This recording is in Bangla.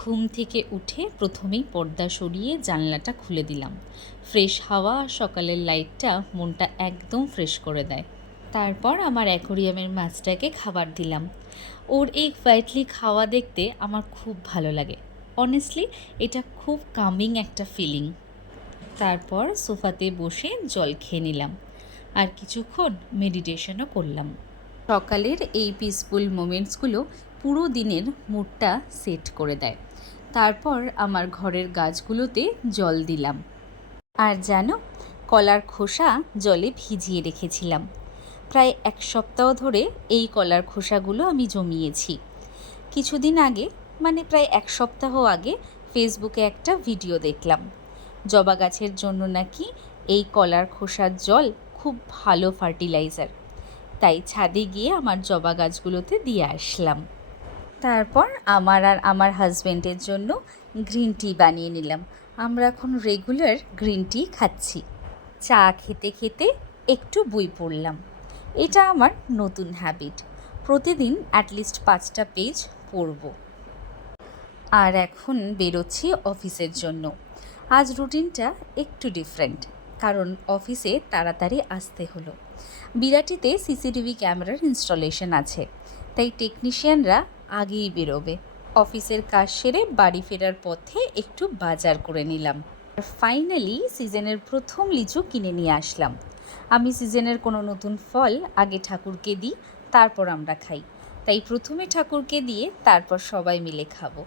ঘুম থেকে উঠে প্রথমেই পর্দা সরিয়ে জানলাটা খুলে দিলাম। ফ্রেশ হাওয়া আর সকালের লাইটটা মনটা একদম ফ্রেশ করে দেয়। তারপর আমার অ্যাকোরিয়ামের মাছটাকে খাবার দিলাম। ওর এই কোয়াইটলি খাওয়া দেখতে আমার খুব ভালো লাগে। অনেস্টলি এটা খুব কামিং একটা ফিলিং। তারপর সোফাতে বসে জল খেয়ে নিলাম আর কিছুক্ষণ মেডিটেশনও করলাম। সকালের এই পিসফুল মোমেন্টসগুলো পুরো দিনের মুডটা সেট করে দেয়। তারপর আমার ঘরের গাছগুলোতে জল দিলাম। আর জানো, কলার খোসা জলে ভিজিয়ে রেখেছিলাম। প্রায় 1 সপ্তাহ ধরে এই কলার খোসাগুলো আমি জমিয়েছি। কিছুদিন আগে, মানে প্রায় 1 সপ্তাহ আগে, ফেসবুকে একটা ভিডিও দেখলাম জবা গাছের জন্য নাকি এই কলার খোসার জল খুব ভালো ফার্টিলাইজার। তাই ছাদে গিয়ে আমার জবা গাছগুলোতে দিয়ে আসলাম। তারপর আমার আর আমার হাজব্যান্ডের জন্য গ্রিন টি বানিয়ে নিলাম। আমরা এখন রেগুলার গ্রিন টি খাচ্ছি। চা খেতে খেতে একটু বই পড়লাম। এটা আমার নতুন হ্যাবিট। প্রতিদিন অ্যাটলিস্ট 5টা পেজ পড়ব। আর এখন বেরোচ্ছি অফিসের জন্য। আজ রুটিনটা একটু ডিফারেন্ট, কারণ অফিসে তাড়াতাড়ি আসতে হলো। বিরাটিতে সিসিটিভি ক্যামেরার ইনস্টলেশন আছে, তাই টেকনিশিয়ানরা আগেই বেরোবে। অফিসের কাজ সেরে বাড়ি ফেরার পথে একটু বাজার করে নিলাম। ফাইনালি সিজনের প্রথম লিচু কিনে নিয়ে আসলাম। আমি সিজনের কোনো নতুন ফল আগে ঠাকুরকে দিই, তারপর আমরা খাই। তাই প্রথমে ঠাকুরকে দিয়ে তারপর সবাই মিলে খাবো।